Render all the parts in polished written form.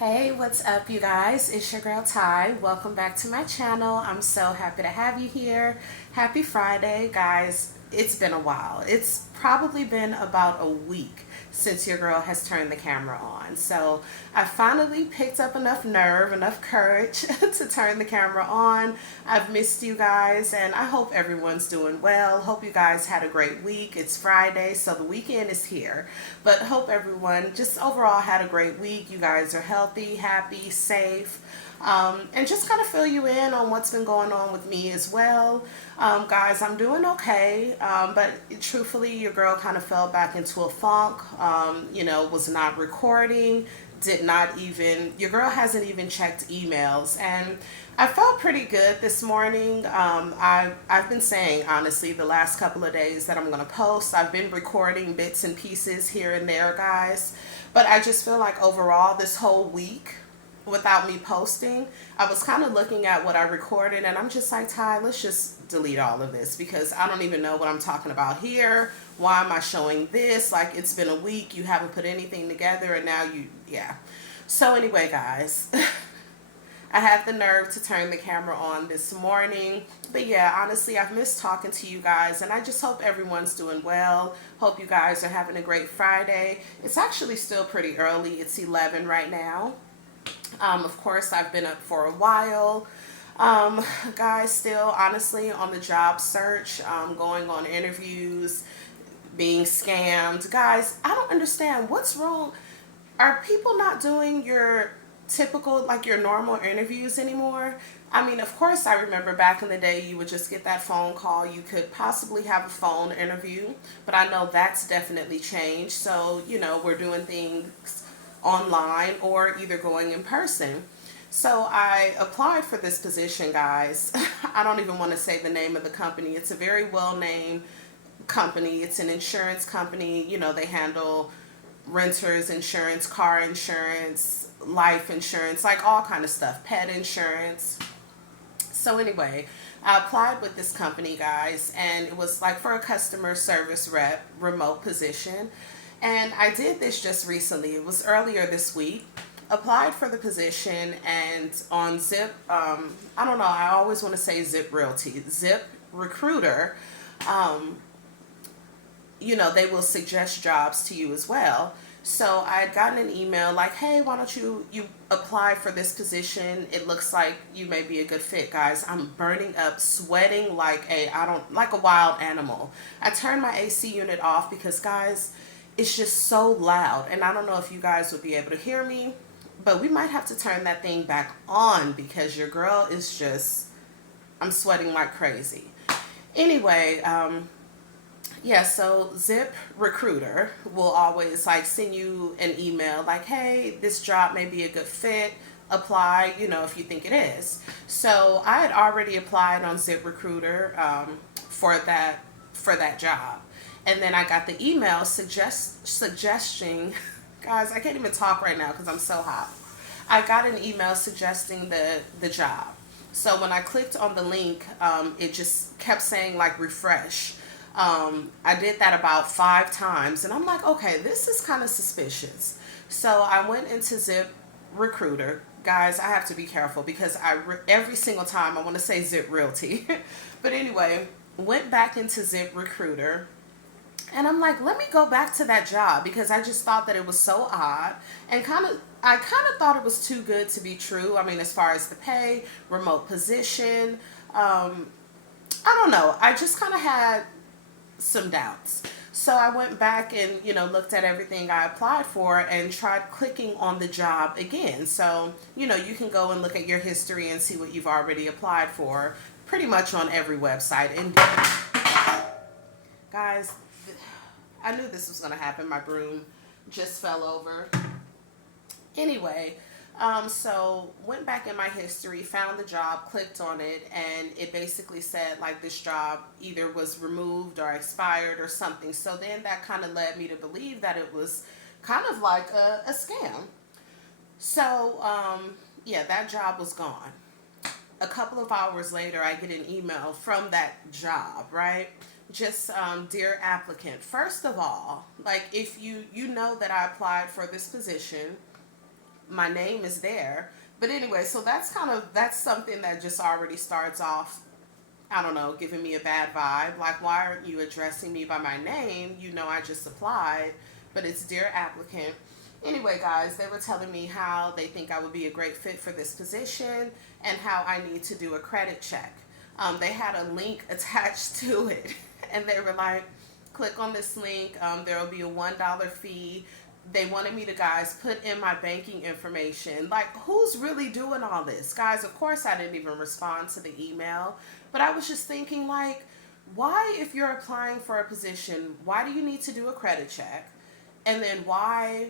Hey, what's up, you guys? It's your girl Ty. Welcome back to my channel. I'm so happy to have you here. Happy Friday, guys. It's been a while. It's probably been about a week since your girl has turned the camera on. So I finally picked up enough nerve, enough courage to turn the camera on. I've missed you guys, and I hope everyone's doing well. Hope you guys had a great week. It's Friday, so the weekend is here. But hope everyone just overall had a great week. You guys are healthy, happy, safe. And just kind of fill you in on what's been going on with me as well. Guys, I'm doing okay, but truthfully, your girl kind of fell back into a funk, was not recording, did not even, your girl hasn't even checked emails. And I felt pretty good this morning. I've been saying, honestly, the last couple of days that I'm going to post. I've been recording bits and pieces here and there, guys. But I just feel like overall, this whole week, without me posting, I was kind of looking at what I recorded, and I'm just like, Ty, let's just delete all of this because I don't even know what I'm talking about here. Why am I showing this? Like, it's been a week, you haven't put anything together, and now yeah. So anyway, guys, I had the nerve to turn the camera on this morning. But yeah, honestly, I've missed talking to you guys, and I just hope everyone's doing well. Hope you guys are having a great Friday. It's actually still pretty early. It's 11 right now. Of course, I've been up for a while. Guys, still honestly on the job search, going on interviews, being scammed. Guys, I don't understand what's wrong. Are people not doing your typical, like your normal interviews anymore? I mean, of course, I remember back in the day, you would just get that phone call. You could possibly have a phone interview, but I know that's definitely changed. So, we're doing things online or either going in person. So I applied for this position, guys. I don't even want to say the name of the company. It's a very well named company. It's an insurance company. They handle renters insurance, car insurance, life insurance, like all kind of stuff, pet insurance. So anyway, I applied with this company, guys, and it was like for a customer service rep, remote position. And I did this just recently. It was earlier this week. Applied for the position, and on Zip, I don't know, I always want to say Zip Realty, Zip Recruiter, um, they will suggest jobs to you as well. So I had gotten an email like, hey, why don't you apply for this position? It looks like you may be a good fit, guys. I'm burning up, sweating like a wild animal. I turned my AC unit off because, guys, it's just so loud. And I don't know if you guys would be able to hear me, but we might have to turn that thing back on because your girl is just, I'm sweating like crazy. Anyway, yeah, so Zip Recruiter will always like send you an email like, hey, this job may be a good fit. Apply, if you think it is. So I had already applied on Zip Recruiter for that job, and then I got the email suggesting, guys, I can't even talk right now because I'm so hot. I got an email suggesting the job. So when I clicked on the link, it just kept saying like refresh. I did that about 5 times, and I'm like, okay, this is kind of suspicious. So I went into Zip Recruiter. Guys, I have to be careful because every single time I want to say Zip Realty. But anyway, went back into Zip Recruiter, and I'm like, let me go back to that job because I just thought that it was so odd, and I kind of thought it was too good to be true. I mean, as far as the pay, remote position, I don't know. I just kind of had some doubts. So I went back and, looked at everything I applied for and tried clicking on the job again. So, you can go and look at your history and see what you've already applied for pretty much on every website. And guys, I knew this was going to happen. My broom just fell over. Anyway, so went back in my history, found the job, clicked on it, and it basically said like this job either was removed or expired or something. So then that kind of led me to believe that it was kind of like a scam. So yeah, that job was gone. A couple of hours later, I get an email from that job, right? Just, dear applicant, first of all, like if you know that I applied for this position, my name is there. But anyway, so that's something that just already starts off, I don't know, giving me a bad vibe. Like, why aren't you addressing me by my name? You know, I just applied, but it's dear applicant. Anyway, guys, they were telling me how they think I would be a great fit for this position and how I need to do a credit check. They had a link attached to it, and they were like, click on this link. There will be a $1 fee. They wanted me to, guys, put in my banking information. Like, who's really doing all this? Guys, of course I didn't even respond to the email, but I was just thinking, like, why, if you're applying for a position, why do you need to do a credit check? And then why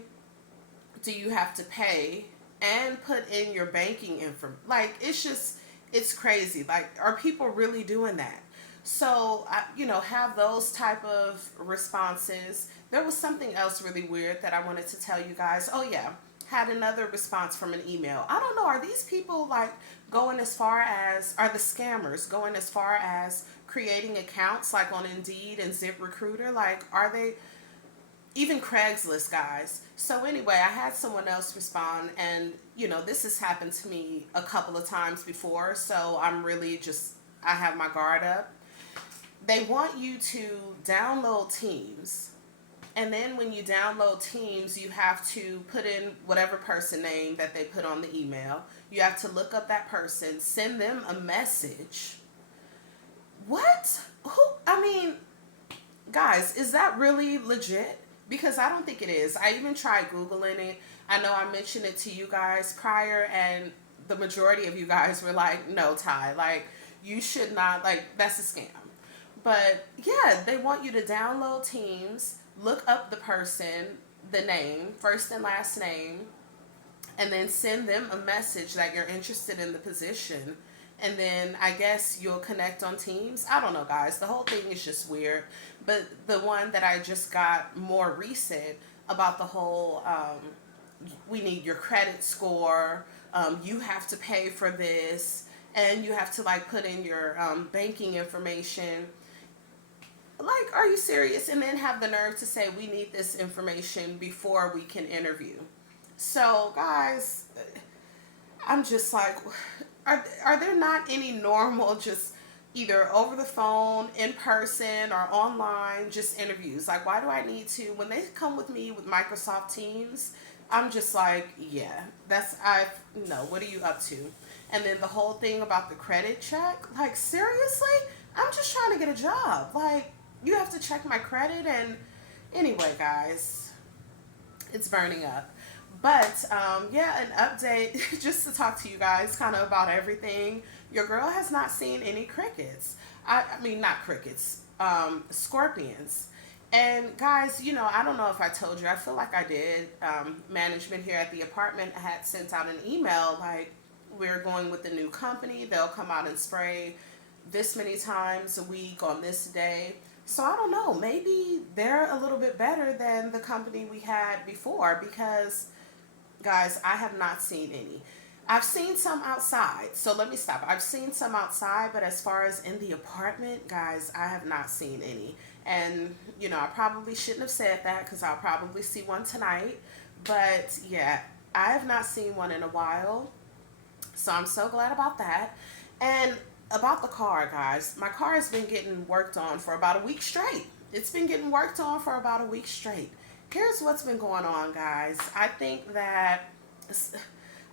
do you have to pay and put in your banking info? Like, it's just, it's crazy. Like, are people really doing that? So have those type of responses. There was something else really weird that I wanted to tell you guys. Oh yeah, had another response from an email. I don't know, are these people like going as far as, are the scammers going as far as creating accounts like on Indeed and ZipRecruiter? Like, are they, even Craigslist, guys? So anyway, I had someone else respond, and this has happened to me a couple of times before, so I'm really just, I have my guard up. They want you to download Teams, and then when you download Teams, you have to put in whatever person name that they put on the email. You have to look up that person, send them a message. What? Who? I mean, guys, is that really legit? Because I don't think it is. I even tried Googling it. I know I mentioned it to you guys prior, and the majority of you guys were like, no, Ty, like, you should not, like, that's a scam. But yeah, they want you to download Teams, look up the person, the name, first and last name, and then send them a message that you're interested in the position. And then I guess you'll connect on Teams. I don't know, guys. The whole thing is just weird. But the one that I just got more recent about the whole, we need your credit score, you have to pay for this, and you have to like put in your banking information. Like, are you serious? And then have the nerve to say we need this information before we can interview. So, guys, I'm just like, are there not any normal, just either over the phone, in person, or online, just interviews? Like, why do I need to, when they come with me with Microsoft Teams, I'm just like, yeah, no, what are you up to? And then the whole thing about the credit check, like, seriously? I'm just trying to get a job. Like, you have to check my credit, and anyway, guys, it's burning up. But yeah, an update just to talk to you guys kind of about everything. Your girl has not seen any crickets. I mean, not crickets, scorpions. And guys, I don't know if I told you, I feel like I did. Management here at the apartment had sent out an email like, we're going with the new company. They'll come out and spray this many times a week on this day. So I don't know, maybe they're a little bit better than the company we had before, because guys, I have not seen any. I've seen some outside. So let me stop. I've seen some outside, but as far as in the apartment, guys, I have not seen any. And, I probably shouldn't have said that, because I'll probably see one tonight. But yeah, I have not seen one in a while. So I'm so glad about that. And about the car, guys, my car has been getting worked on for about a week straight. It's been getting worked on for about a week straight. Here's what's been going on, guys. I think that,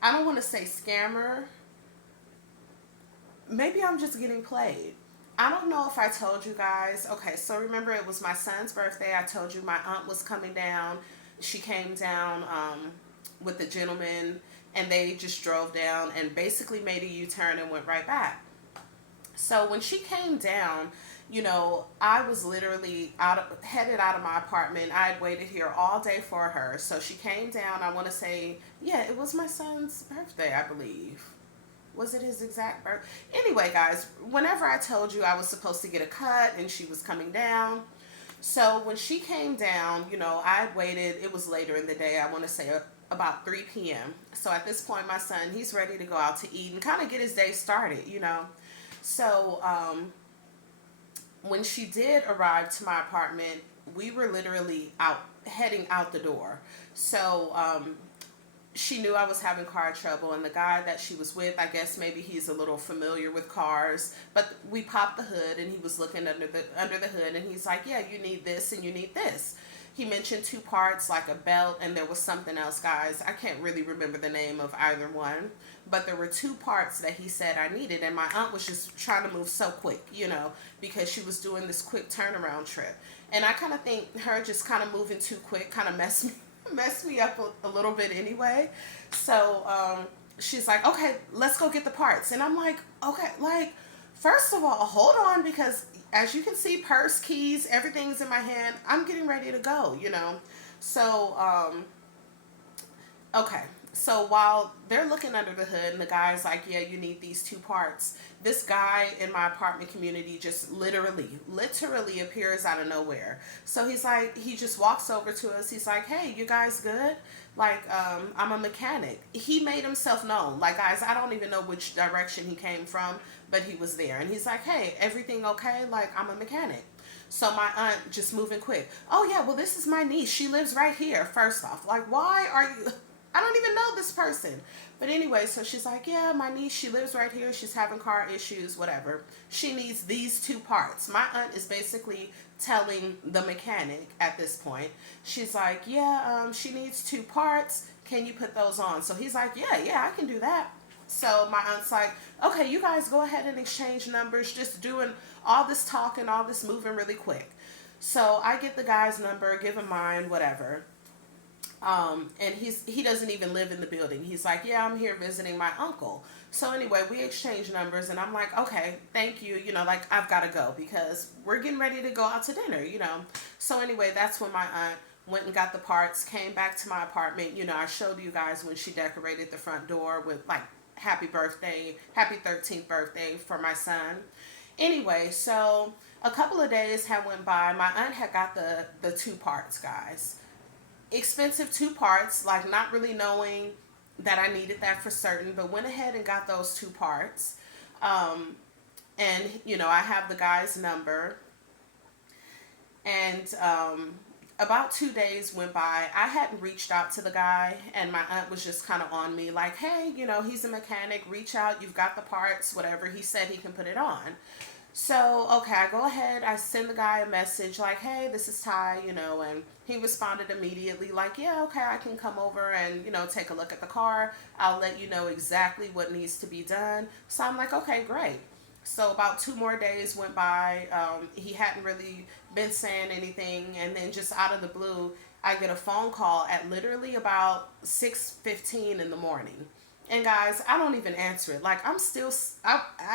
I don't want to say scammer. Maybe I'm just getting played. I don't know if I told you guys. Okay, so remember, it was my son's birthday. I told you my aunt was coming down. She came down with the gentleman, and they just drove down and basically made a U-turn and went right back. So when she came down, I was literally headed out of my apartment. I had waited here all day for her. So she came down, I want to say, yeah, it was my son's birthday, I believe. Was it his exact birth? Anyway, guys, whenever I told you I was supposed to get a cut and she was coming down. So when she came down, I had waited. It was later in the day. I want to say about 3 p.m. So at this point, my son, he's ready to go out to eat and kind of get his day started. So when she did arrive to my apartment, we were literally heading out the door. So she knew I was having car trouble, and the guy that she was with, I guess maybe he's a little familiar with cars, but we popped the hood and he was looking under the hood, and he's like, "Yeah, you need this and you need this." He mentioned two parts, like a belt, and there was something else, guys. I can't really remember the name of either one, but there were two parts that he said I needed, and my aunt was just trying to move so quick, because she was doing this quick turnaround trip. And I kind of think her just kind of moving too quick kind of messed me up a little bit anyway. So she's like, "Okay, let's go get the parts," and I'm like, "Okay, like." First of all, hold on, because as you can see, purse, keys, everything's in my hand. I'm getting ready to go. So, okay. So while they're looking under the hood and the guy's like, "Yeah, you need these two parts," this guy in my apartment community just literally appears out of nowhere. So he's like, he just walks over to us. He's like, "Hey, you guys good? Like, I'm a mechanic." He made himself known. Like, guys, I don't even know which direction he came from, but he was there. And he's like, "Hey, everything okay? Like, I'm a mechanic." So my aunt just moving quick. "Oh yeah, well, this is my niece. She lives right here." First off, like, why are you? I don't even know this person. But anyway, so she's like, "Yeah, my niece, she lives right here. She's having car issues, whatever. She needs these two parts." My aunt is basically telling the mechanic at this point. She's like, "Yeah, she needs two parts. Can you put those on?" So he's like, "Yeah, yeah, I can do that." So my aunt's like, "Okay, you guys go ahead and exchange numbers, just doing all this talking, all this moving really quick." So I get the guy's number, give him mine, whatever. And he doesn't even live in the building. He's like, "Yeah, I'm here visiting my uncle." So anyway, we exchange numbers, and I'm like, "Okay, thank you. Like, I've got to go because we're getting ready to go out to dinner. So anyway, that's when my aunt went and got the parts, came back to my apartment. I showed you guys when she decorated the front door with, like, "Happy birthday, happy 13th birthday" for my son. Anyway, so a couple of days had went by. My aunt had got the two parts, guys. Expensive two parts, like, not really knowing that I needed that for certain, but went ahead and got those two parts. And I have the guy's number. And about 2 days went by. I hadn't reached out to the guy, and my aunt was just kind of on me, like, "Hey, he's a mechanic. Reach out. You've got the parts, whatever. He said he can put it on." So, okay, I go ahead, I send the guy a message like, "Hey, this is Ty," and he responded immediately like, "Yeah, okay, I can come over and, take a look at the car. I'll let you know exactly what needs to be done." So I'm like, "Okay, great." So about 2 more days went by. He hadn't really been saying anything, and then just out of the blue, I get a phone call at literally about 6:15 in the morning. And guys, I don't even answer it. Like, I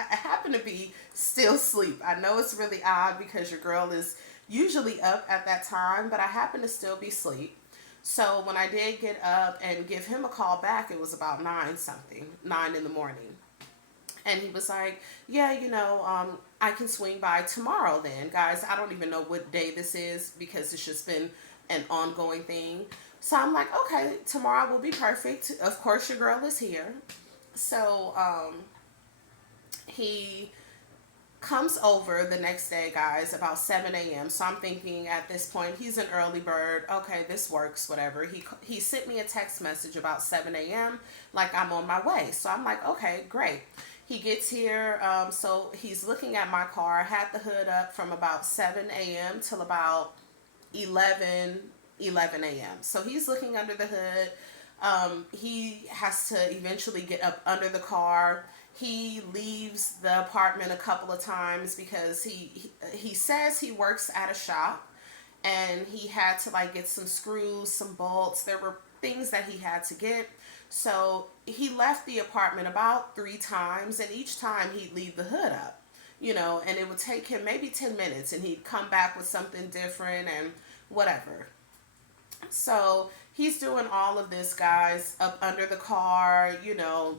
happen to be still asleep. I know it's really odd because your girl is usually up at that time, but I happen to still be asleep. So when I did get up and give him a call back, it was about 9 something, 9 in the morning. And he was like, "Yeah, I can swing by tomorrow then." Guys, I don't even know what day this is because it's just been an ongoing thing. So I'm like, "Okay, tomorrow will be perfect. Of course, your girl is here." So he comes over the next day, guys, about 7 a.m. So I'm thinking at this point, he's an early bird. Okay, this works, whatever. He sent me a text message about 7 a.m. like I'm on my way. So I'm like, "Okay, great." He gets here, so he's looking at my car. I had the hood up from about 7 a.m. till about 11 a.m. So he's looking under the hood. He has to eventually get up under the car. He leaves the apartment a couple of times because he says he works at a shop, and he had to, like, get some screws, some bolts. There were things that he had to get. So he left the apartment about 3 times, and each time he'd leave the hood up, and it would take him maybe 10 minutes, and he'd come back with something different and whatever. So he's doing all of this, guys, up under the car.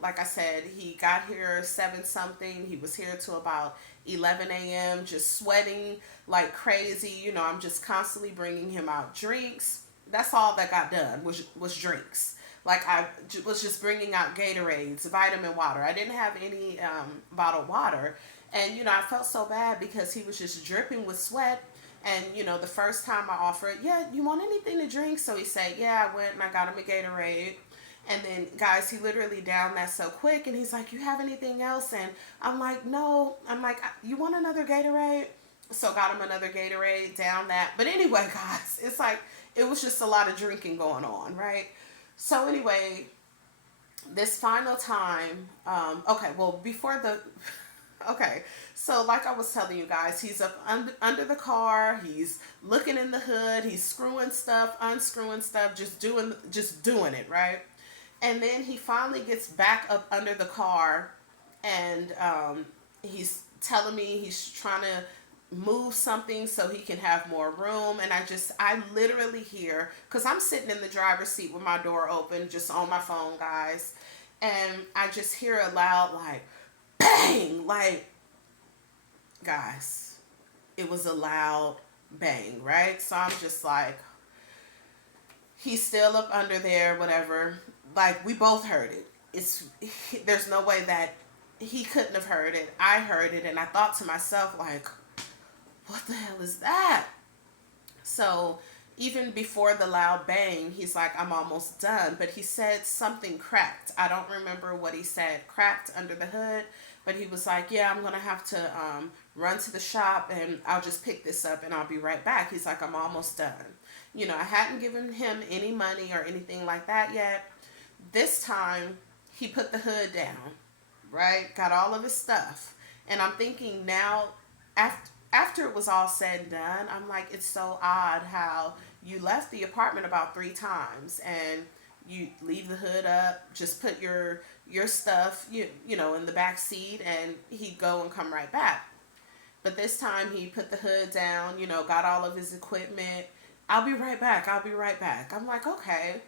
Like I said, he got here 7 something. He was here till about 11 a.m., just sweating like crazy. I'm just constantly bringing him out drinks. That's all that got done was drinks. Like, was just bringing out Gatorades, vitamin water. I didn't have any bottled water. And, I felt so bad because he was just dripping with sweat. And, the first time I offered, "Yeah, you want anything to drink?" So he said, "Yeah," I went and I got him a Gatorade. And then, guys, he literally downed that so quick, and he's like, "You have anything else?" And I'm like, "No." I'm like, "You want another Gatorade?" So got him another Gatorade, down that. But anyway, guys, it's like it was just a lot of drinking going on, right? So anyway, this final time, okay, well, before the, okay, so like I was telling you guys, he's up under the car, he's looking in the hood, he's screwing stuff, unscrewing stuff, just doing it, right? And then he finally gets back up under the car, and he's telling me he's trying to move something so he can have more room. And I literally hear, because I'm sitting in the driver's seat with my door open, just on my phone, guys, and I just hear a loud, like, bang, like, guys, it was a loud bang, right? So I'm just like, he's still up under there, whatever. Like, we both heard it. There's no way that he couldn't have heard it. I heard it, and I thought to myself, like, what the hell is that? So even before the loud bang, he's like, "I'm almost done." But he said something cracked. I don't remember what he said, cracked under the hood. But he was like, "Yeah, I'm going to have to run to the shop, and I'll just pick this up and I'll be right back." He's like, "I'm almost done." I hadn't given him any money or anything like that yet. This time, he put the hood down, right? Got all of his stuff. And I'm thinking now, after it was all said and done, I'm like, it's so odd how you left the apartment about 3 times, and you leave the hood up, just put your stuff, in the back seat, and he'd go and come right back. But this time he put the hood down, got all of his equipment. "I'll be right back. I'll be right back." I'm like, okay.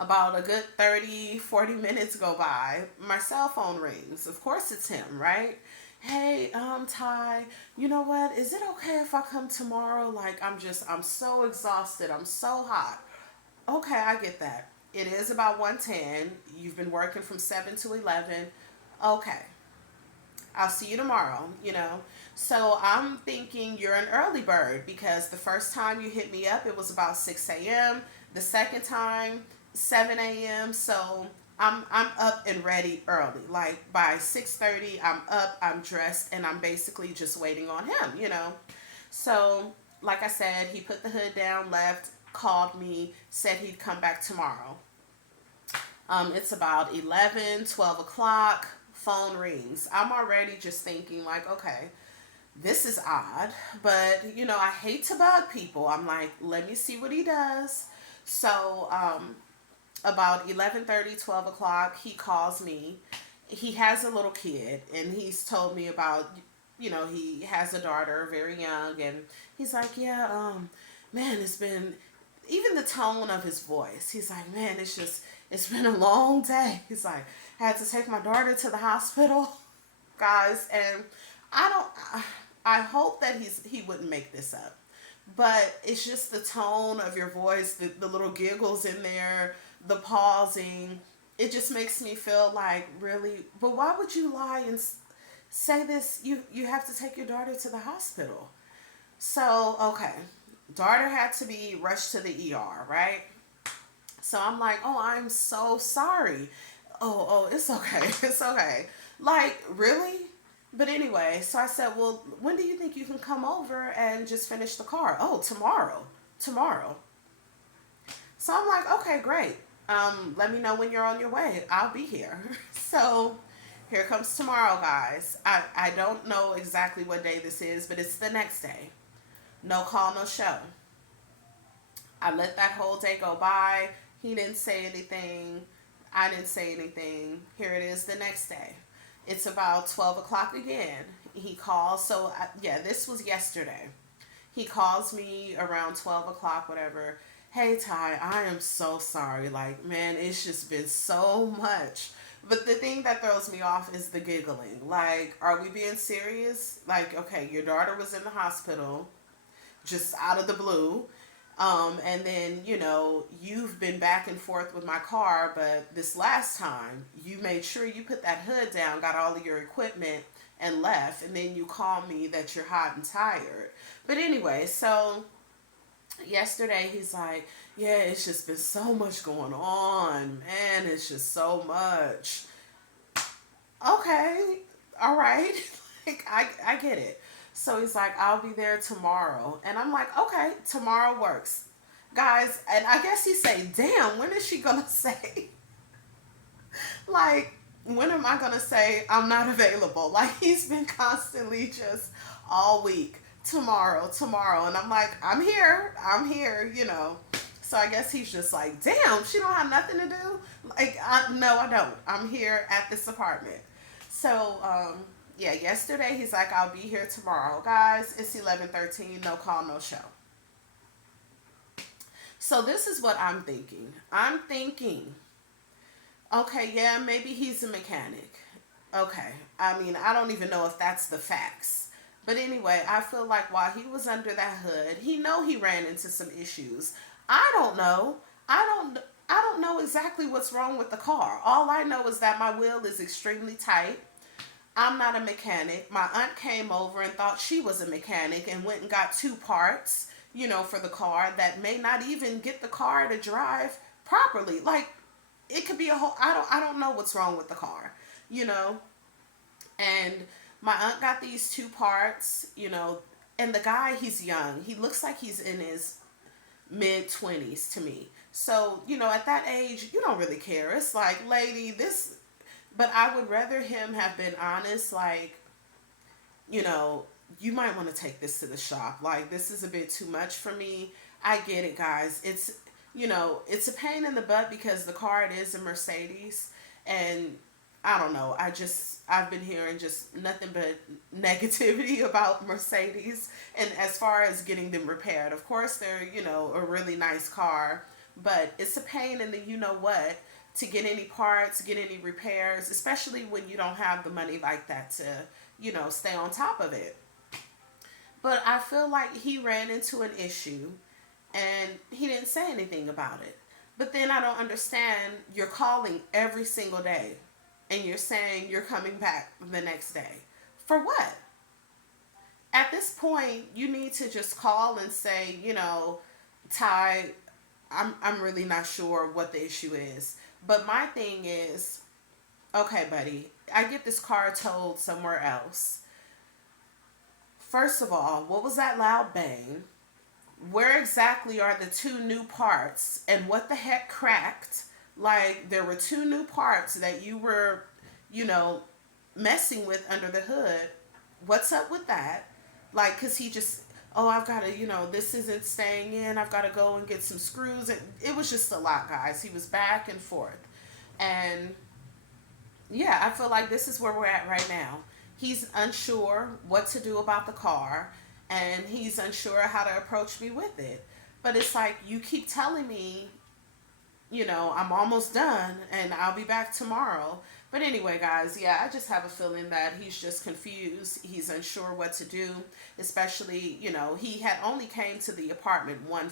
About a good 30, 40 minutes go by. My cell phone rings. Of course it's him, right? "Hey, Ty, you know what? Is it okay if I come tomorrow? Like, I'm so exhausted. I'm so hot." Okay, I get that. It is about 1:10. You've been working from 7 to 11. Okay. "I'll see you tomorrow. So I'm thinking you're an early bird, because the first time you hit me up, it was about 6 a.m. The second time, 7 a.m. So I'm up and ready early. Like by 6:30, I'm up, I'm dressed, and I'm basically just waiting on him. So, like I said, he put the hood down, left, called me, said he'd come back tomorrow. It's about 11, 12 o'clock. Phone rings. I'm already just thinking, like, okay, this is odd. But, I hate to bug people. I'm like, let me see what he does. So, about 11:30, 12 o'clock, he calls me. He has a little kid, and he's told me about, he has a daughter, very young, and he's like, "Yeah, man, it's been," even the tone of his voice, he's like, "Man, it's been a long day." He's like, "I had to take my daughter to the hospital," guys, and I don't, I hope that he wouldn't make this up. But it's just the tone of your voice, the little giggles in there, the pausing. It just makes me feel like, really, but why would you lie and say this? You have to take your daughter to the hospital. So, okay. Daughter had to be rushed to the ER, right? So I'm like, "Oh, I'm so sorry." "Oh, it's okay." It's okay. Like, really? But anyway, so I said, "Well, when do you think you can come over and just finish the car?" "Oh, tomorrow." "Tomorrow." So I'm like, "Okay, great. Let me know when you're on your way. I'll be here." So here comes tomorrow, guys. I don't know exactly what day this is, but it's the next day. No call, no show. I let that whole day go by. He didn't say anything. I didn't say anything. Here it is the next day. It's about 12 o'clock again. He calls. So, yeah, this was yesterday. He calls me around 12 o'clock, whatever. "Hey, Ty, I am so sorry. Like, man, it's just been so much." But the thing that throws me off is the giggling. Like, are we being serious? Like, okay, your daughter was in the hospital just out of the blue. And then, you've been back and forth with my car, but this last time, you made sure you put that hood down, got all of your equipment, and left. And then you call me that you're hot and tired. But anyway, so Yesterday he's like, yeah, it's just been so much going on, man. It's just so much. Okay, all right. Like I get it. So he's like, I'll be there tomorrow. And I'm like, okay, tomorrow works. Guys, and I guess he say, damn, when is she gonna say? Like, when am I gonna say I'm not available? Like he's been constantly just all week. Tomorrow, tomorrow. And I'm like, I'm here, you know. So I guess he's just like, damn, she don't have nothing to do. Like, no, I don't. I'm here at this apartment. So, yeah, yesterday he's like, I'll be here tomorrow. Guys, it's 11:13. No call, no show. So this is what I'm thinking. I'm thinking, okay, yeah, maybe he's a mechanic. Okay. I mean, I don't even know if that's the facts. But anyway, I feel like while he was under that hood, he ran into some issues. I don't know. I don't know exactly what's wrong with the car. All I know is that my wheel is extremely tight. I'm not a mechanic. My aunt came over and thought she was a mechanic and went and got two parts, for the car that may not even get the car to drive properly. Like, it could be a whole I don't know what's wrong with the car, you know. And my aunt got these two parts, and the guy, he's young. He looks like he's in his mid 20s to me. So, at that age, you don't really care. It's like, lady, this, but I would rather him have been honest, like, you know, you might want to take this to the shop. Like, this is a bit too much for me. I get it, guys. It's a pain in the butt because the car, it is a Mercedes. And I don't know. I've been hearing just nothing but negativity about Mercedes. And as far as getting them repaired, of course, they're, a really nice car. But it's a pain in the you know what to get any parts, get any repairs, especially when you don't have the money like that to, stay on top of it. But I feel like he ran into an issue and he didn't say anything about it. But then I don't understand, you're calling every single day and you're saying you're coming back the next day. For what? At this point, you need to just call and say, Ty, I'm really not sure what the issue is. But my thing is, okay, buddy, I get this car towed somewhere else. First of all, what was that loud bang? Where exactly are the two new parts? And what the heck cracked? Like, there were two new parts that you were, you know, messing with under the hood. What's up with that? Like, because he just, oh, I've got to, this isn't staying in. I've got to go and get some screws. And it was just a lot, guys. He was back and forth. And yeah, I feel like this is where we're at right now. He's unsure what to do about the car, and he's unsure how to approach me with it. But it's like, you keep telling me, I'm almost done and I'll be back tomorrow. But anyway, guys, yeah, I just have a feeling that he's just confused. He's unsure what to do, especially, he had only came to the apartment one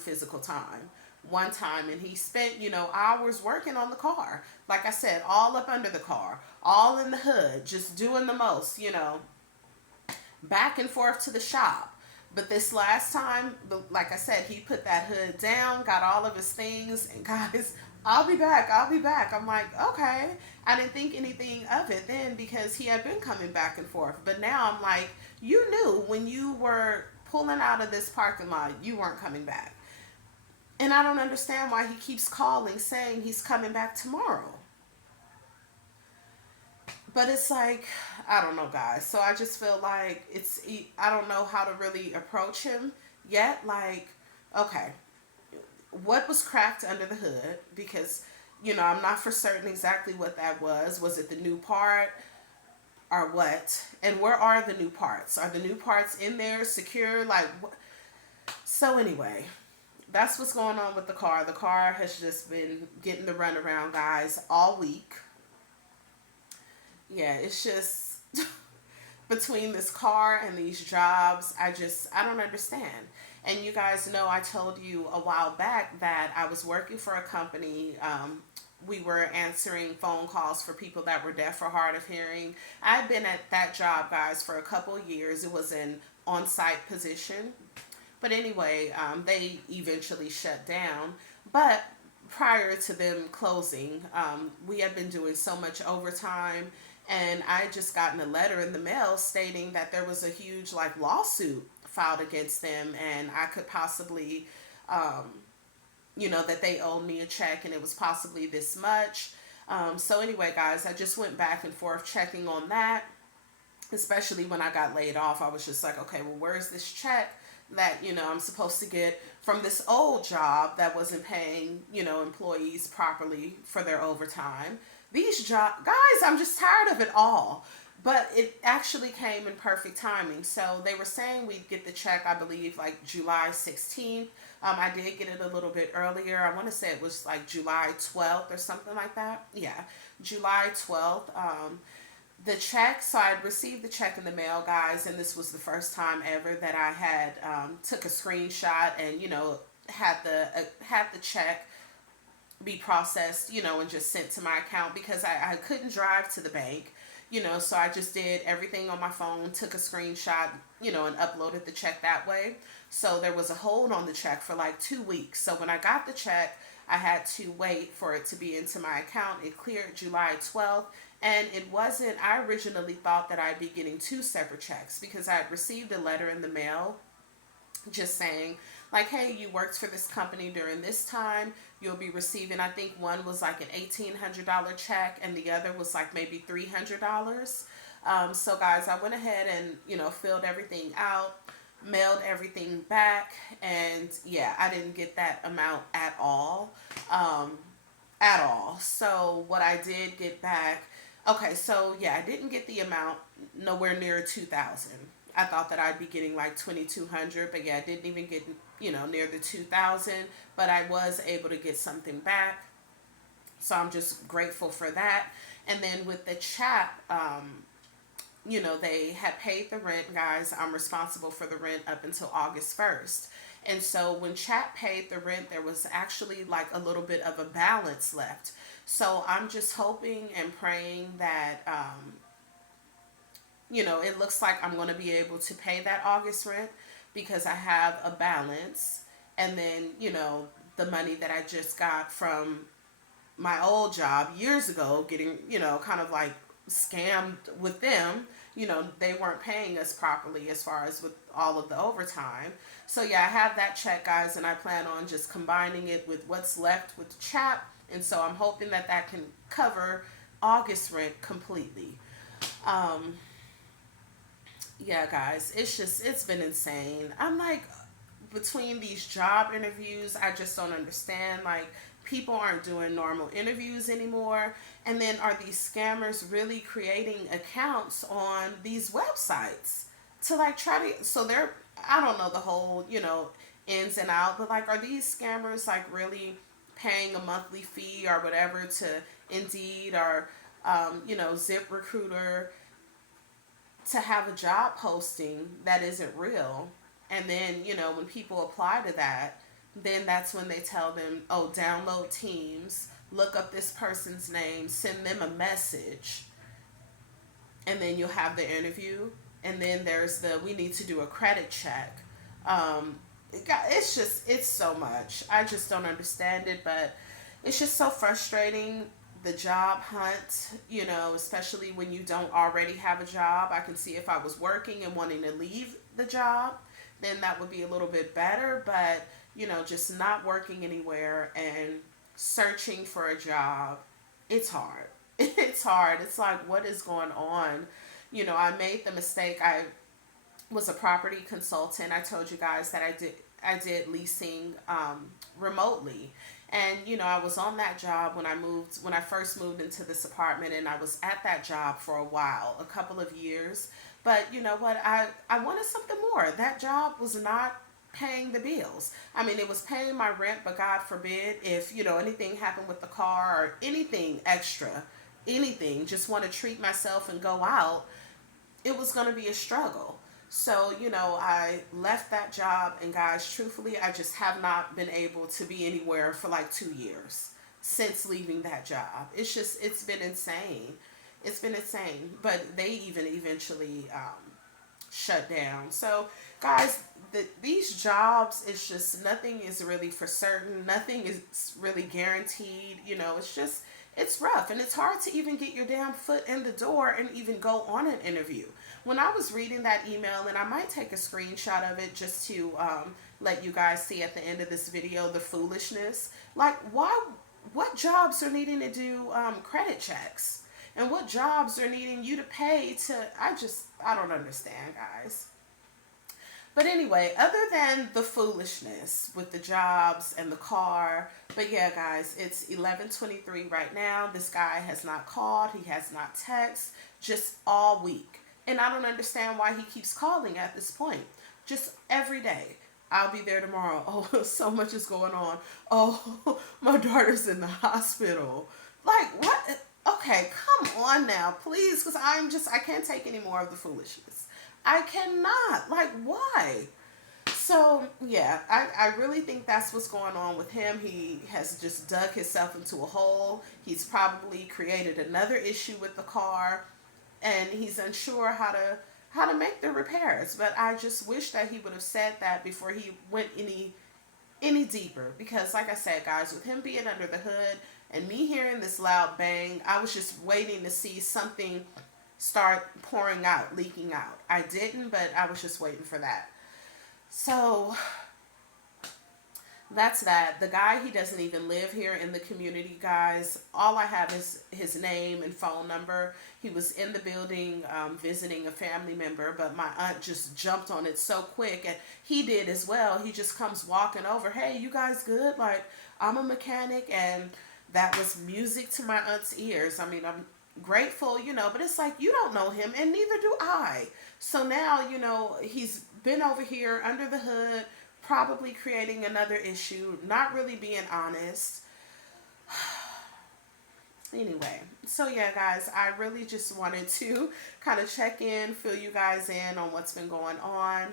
time, and he spent, hours working on the car. Like I said, all up under the car, all in the hood, just doing the most, back and forth to the shop. But this last time, like I said, he put that hood down, got all of his things, and guys, I'll be back, I'll be back. I'm like, okay. I didn't think anything of it then because he had been coming back and forth. But now I'm like, you knew when you were pulling out of this parking lot, you weren't coming back. And I don't understand why he keeps calling saying he's coming back tomorrow. But it's like, I don't know, guys. So I just feel like I don't know how to really approach him yet. Like, okay, what was cracked under the hood? Because, I'm not for certain exactly what that was. Was it the new part or what? And where are the new parts? Are the new parts in there secure? Like, so anyway, that's what's going on with the car. The car has just been getting the runaround, guys, all week. Yeah, it's just between this car and these jobs, I don't understand. And you guys know, I told you a while back that I was working for a company. We were answering phone calls for people that were deaf or hard of hearing. I've been at that job, guys, for a couple of years. It was an on-site position. But anyway, they eventually shut down. But prior to them closing, we had been doing so much overtime, and I just gotten a letter in the mail stating that there was a huge like lawsuit filed against them, and I could possibly, that they owed me a check, and it was possibly this much. So anyway, guys, I just went back and forth checking on that, especially when I got laid off. I was just like, okay, well, where's this check that, I'm supposed to get from this old job that wasn't paying, employees properly for their overtime? These guys, I'm just tired of it all. But it actually came in perfect timing. So they were saying we'd get the check, I believe, like July 16th. I did get it a little bit earlier. I want to say it was like July 12th or something like that. Yeah, July 12th. The check, so I'd received the check in the mail, guys, and this was the first time ever that I had took a screenshot and had the check be processed, and just sent to my account, because I couldn't drive to the bank, so I just did everything on my phone, took a screenshot, and uploaded the check that way. So there was a hold on the check for like 2 weeks. So when I got the check, I had to wait for it to be into my account. It cleared July 12th. And it wasn't, I originally thought that I'd be getting two separate checks, because I had received a letter in the mail just saying, like, hey, you worked for this company during this time, you'll be receiving, I think one was like an $1,800 check, and the other was like maybe $300. So guys, I went ahead and, filled everything out, mailed everything back, and yeah, I didn't get that amount at all. At all. So what I did get back, okay, so yeah, I didn't get the amount, nowhere near 2,000. I thought that I'd be getting like 2,200, but yeah, I didn't even get, near the 2,000, but I was able to get something back. So I'm just grateful for that. And then with the chat, they had paid the rent, guys. I'm responsible for the rent up until August 1st. And so when chat paid the rent, there was actually like a little bit of a balance left. So I'm just hoping and praying that, it looks like I'm going to be able to pay that August rent, because I have a balance. And then, the money that I just got from my old job years ago, getting, kind of like scammed with them. They weren't paying us properly as far as with all of the overtime. So yeah, I have that check, guys, and I plan on just combining it with what's left with the CHAP. And so I'm hoping that that can cover August rent completely. Um, yeah, guys, it's been insane. I'm like, between these job interviews, I just don't understand. Like, people aren't doing normal interviews anymore. And then are these scammers really creating accounts on these websites to like try to, so they're, I don't know the whole, ins and out, but like, are these scammers like really paying a monthly fee or whatever to Indeed or, Zip Recruiter to have a job posting that isn't real? And then, when people apply to that, then that's when they tell them, oh, download Teams, look up this person's name, send them a message, and then you'll have the interview. And then there's we need to do a credit check. It's so much. I just don't understand it, but it's just so frustrating. The job hunt, especially when you don't already have a job. I can see if I was working and wanting to leave the job, then that would be a little bit better. But, just not working anywhere and searching for a job, it's hard. It's hard. It's like, what is going on? I made the mistake. I was a property consultant. I told you guys that I did leasing remotely. And I was on that job when I first moved into this apartment, and I was at that job for a while, a couple of years. But you know what? I wanted something more. That job was not paying the bills. I mean, it was paying my rent, but God forbid if, anything happened with the car or anything extra, anything, just want to treat myself and go out, it was going to be a struggle. So, I left that job, and guys, truthfully, I just have not been able to be anywhere for like 2 years since leaving that job. It's been insane. It's been insane. But they even eventually shut down. So, guys, these jobs, it's just nothing is really for certain. Nothing is really guaranteed. It's just it's rough, and it's hard to even get your damn foot in the door and even go on an interview. When I was reading that email, and I might take a screenshot of it just to let you guys see at the end of this video the foolishness. Like, why? What jobs are needing to do credit checks? And what jobs are needing you to pay to? I don't understand, guys. But anyway, other than the foolishness with the jobs and the car, but yeah, guys, it's 11:23 right now. This guy has not called, he has not texted, just all week. And I don't understand why he keeps calling at this point. Just every day. I'll be there tomorrow. Oh, so much is going on. Oh, my daughter's in the hospital. Like, what? Okay, come on now, please, because I can't take any more of the foolishness. I cannot. Like, why? So, yeah, I really think that's what's going on with him. He has just dug himself into a hole. He's probably created another issue with the car, and he's unsure how to make the repairs. But I just wish that he would have said that before he went any deeper, because like I said, guys, with him being under the hood and me hearing this loud bang, I was just waiting to see something start pouring out, leaking out. I didn't, but I was just waiting for that. So that's that. The guy, he doesn't even live here in the community, guys. All I have is his name and phone number. He was in the building visiting a family member, but my aunt just jumped on it so quick, and he did as well. He just comes walking over. Hey, you guys good? Like, I'm a mechanic, and that was music to my aunt's ears. I mean, I'm grateful, but it's like, you don't know him, and neither do I. So now, he's been over here under the hood, probably creating another issue, not really being honest. Anyway, so yeah, guys, I really just wanted to kind of check in, fill you guys in on what's been going on.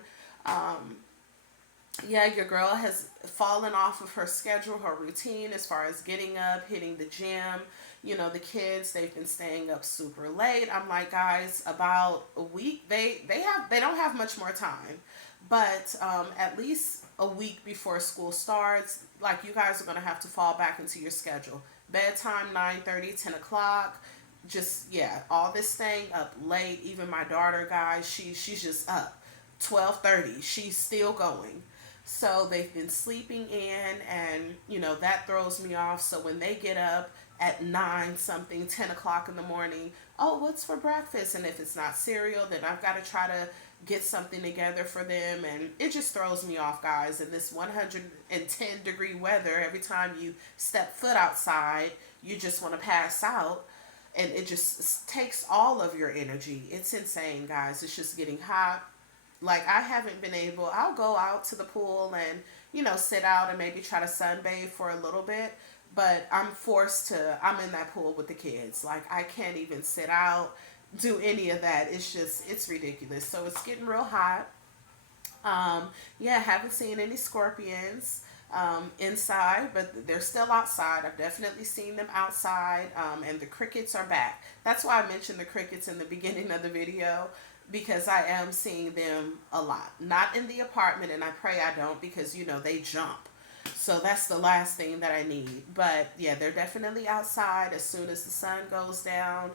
Yeah, your girl has fallen off of her schedule, her routine, as far as getting up, hitting the gym. The kids, they've been staying up super late. I'm like, guys, about a week, they don't have much more time, but at least a week before school starts, like, you guys are gonna have to fall back into your schedule. Bedtime 9:30, 10 o'clock. Just, yeah, all this staying up late. Even my daughter, guys, she's just up 12:30. She's still going. So they've been sleeping in, and that throws me off. So when they get up at 9 something, 10 o'clock in the morning, oh, what's for breakfast? And if it's not cereal, then I've got to try to get something together for them, and it just throws me off, guys. In this 110-degree weather, every time you step foot outside, you just want to pass out, and it just takes all of your energy. It's insane, guys. It's just getting hot. Like, I haven't been able, I'll go out to the pool and, sit out and maybe try to sunbathe for a little bit. But I'm in that pool with the kids. Like, I can't even sit out, do any of that. It's ridiculous. So it's getting real hot. Yeah, haven't seen any scorpions inside, but they're still outside. I've definitely seen them outside, and the crickets are back. That's why I mentioned the crickets in the beginning of the video, because I am seeing them a lot. Not in the apartment, and I pray I don't, because, they jump. So that's the last thing that I need. But yeah, they're definitely outside. As soon as the sun goes down,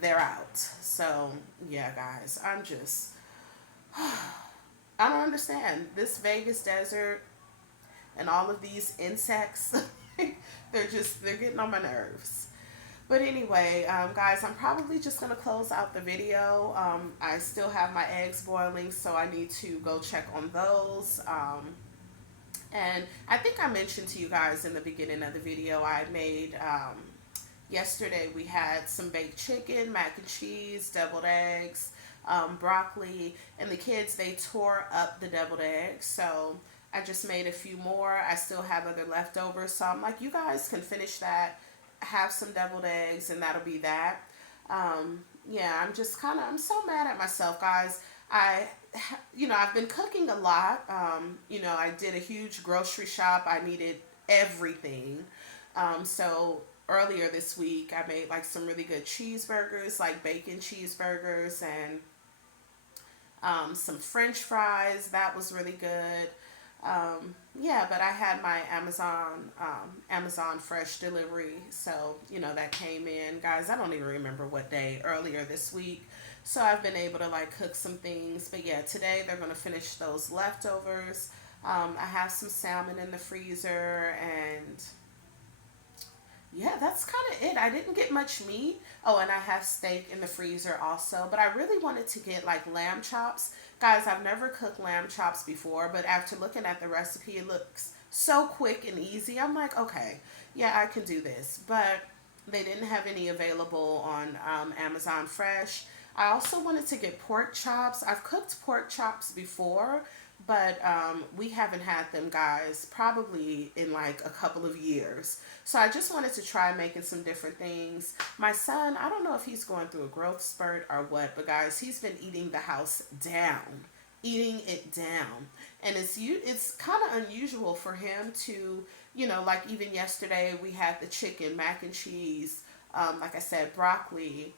they're out. So yeah, guys, I don't understand this Vegas desert and all of these insects. They're getting on my nerves. But anyway, guys, I'm probably just going to close out the video. I still have my eggs boiling, so I need to go check on those. And I think I mentioned to you guys in the beginning of the video, I made, yesterday we had some baked chicken, mac and cheese, deviled eggs, broccoli, and the kids, they tore up the deviled eggs. So I just made a few more. I still have other leftovers. So I'm like, you guys can finish that, have some deviled eggs, and that'll be that. Yeah, I'm so mad at myself, guys. I've been cooking a lot. I did a huge grocery shop. I needed everything. So earlier this week, I made like some really good cheeseburgers, like bacon cheeseburgers, and some French fries. That was really good. Yeah, but I had my Amazon Fresh delivery, so that came in, guys. I don't even remember what day, earlier this week. So I've been able to like cook some things. But yeah, today they're gonna finish those leftovers. I have some salmon in the freezer, and yeah, that's kind of it. I didn't get much meat. Oh, and I have steak in the freezer also. But I really wanted to get like lamb chops. Guys, I've never cooked lamb chops before, but after looking at the recipe, it looks so quick and easy. I'm like, okay, yeah, I can do this. But they didn't have any available on Amazon Fresh. I also wanted to get pork chops. I've cooked pork chops before, but we haven't had them, guys, probably in like a couple of years. So I just wanted to try making some different things. My son, I don't know if he's going through a growth spurt or what, but guys, he's been eating the house down, eating it down. And it's kind of unusual for him to, like even yesterday we had the chicken, mac and cheese, like I said, broccoli,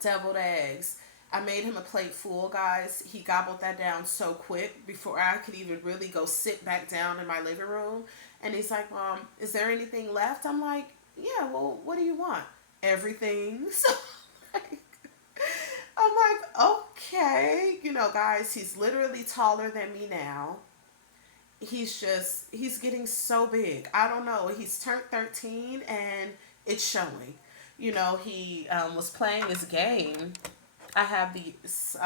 deviled eggs. I made him a plate full, guys. He gobbled that down so quick before I could even really go sit back down in my living room. And he's like, Mom, is there anything left? I'm like, yeah, well, what do you want? Everything. So like, I'm like, okay. Guys, he's literally taller than me now. He's getting so big. I don't know. He's turned 13 and it's showing. He was playing this game. I have these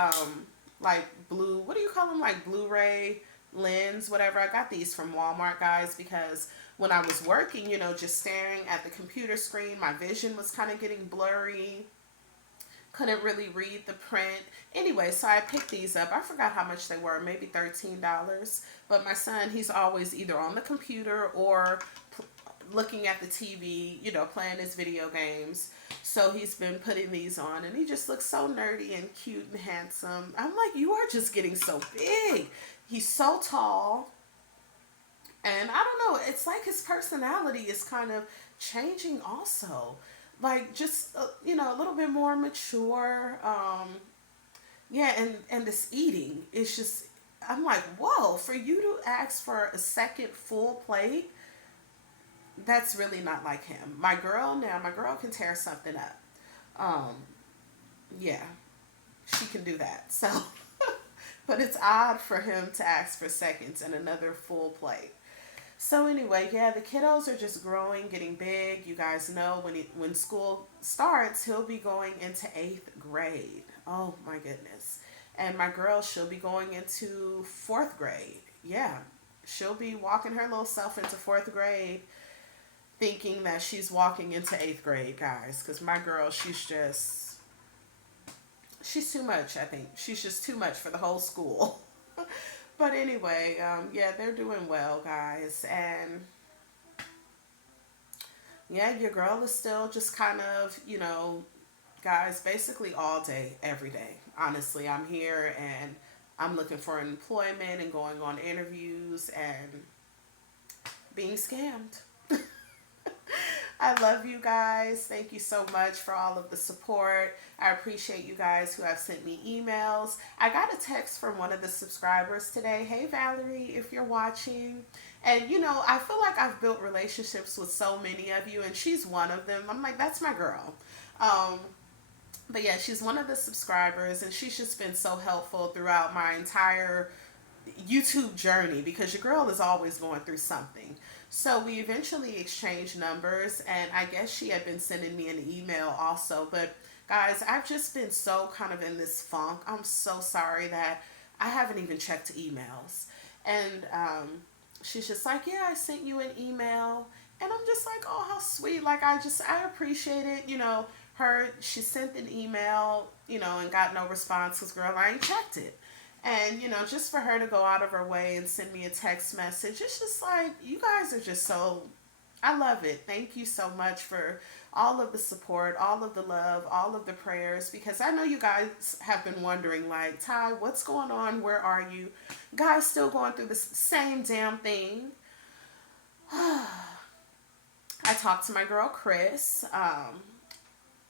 like blue, what do you call them? Like Blu-ray lens, whatever. I got these from Walmart, guys, because when I was working, just staring at the computer screen, my vision was kind of getting blurry. Couldn't really read the print. Anyway, so I picked these up. I forgot how much they were, maybe $13. But my son, he's always either on the computer or looking at the TV, playing his video games. So he's been putting these on, and he just looks so nerdy and cute and handsome. I'm like, you are just getting so big. He's so tall. And I don't know, it's like his personality is kind of changing also. Like just, a little bit more mature. Yeah, and this eating is just, I'm like, whoa, for you to ask for a second full plate, that's really not like him. My girl can tear something up. Um, yeah, she can do that. So, but it's odd for him to ask for seconds and another full plate. So anyway, yeah, the kiddos are just growing, getting big. You guys know when school starts, he'll be going into 8th grade. Oh my goodness. And my girl, she'll be going into 4th grade. Yeah. She'll be walking her little self into 4th grade thinking that she's walking into 8th grade, guys, cuz my girl, she's too much, I think. She's just too much for the whole school. But anyway, yeah, they're doing well, guys. And yeah, your girl is still just kind of, guys, basically all day, every day. Honestly, I'm here and I'm looking for employment and going on interviews and being scammed. I love you guys. Thank you so much for all of the support. I appreciate you guys who have sent me emails. I got a text from one of the subscribers today. Hey, Valerie, if you're watching. And, I feel like I've built relationships with so many of you, and she's one of them. I'm like, that's my girl. But yeah, she's one of the subscribers, and she's just been so helpful throughout my entire YouTube journey because your girl is always going through something. So we eventually exchanged numbers, and I guess she had been sending me an email also. But guys, I've just been so kind of in this funk. I'm so sorry that I haven't even checked emails. And she's just like, yeah, I sent you an email. And I'm just like, oh, how sweet. Like, I appreciate it. She sent an email, and got no response because, girl, I ain't checked it. And, just for her to go out of her way and send me a text message, it's just like, you guys are just so, I love it. Thank you so much for all of the support, all of the love, all of the prayers, because I know you guys have been wondering, like, Ty, what's going on? Where are you? Guys still going through the same damn thing. I talked to my girl, Chris, I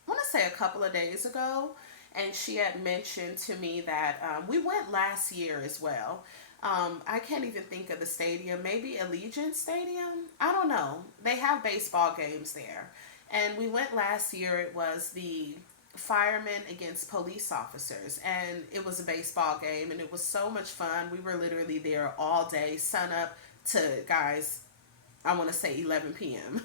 want to say a couple of days ago. and she had mentioned to me that we went last year as well. I can't even think of the stadium. Maybe Allegiant Stadium? I don't know. They have baseball games there. And we went last year. It was the firemen against police officers. And it was a baseball game. And it was so much fun. We were literally there all day, sun up to, guys, I want to say 11 p.m.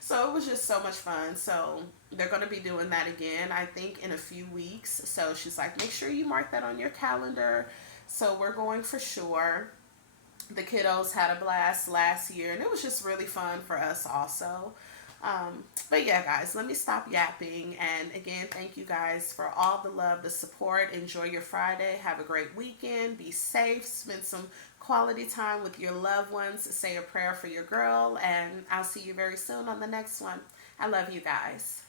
So it was just so much fun. So they're going to be doing that again, I think, in a few weeks. So she's like, make sure you mark that on your calendar. So we're going for sure. The kiddos had a blast last year, and it was just really fun for us also. But yeah, guys, let me stop yapping. And again, thank you guys for all the love, the support. Enjoy your Friday. Have a great weekend. Be safe. Spend some quality time with your loved ones. Say a prayer for your girl. And I'll see you very soon on the next one. I love you guys.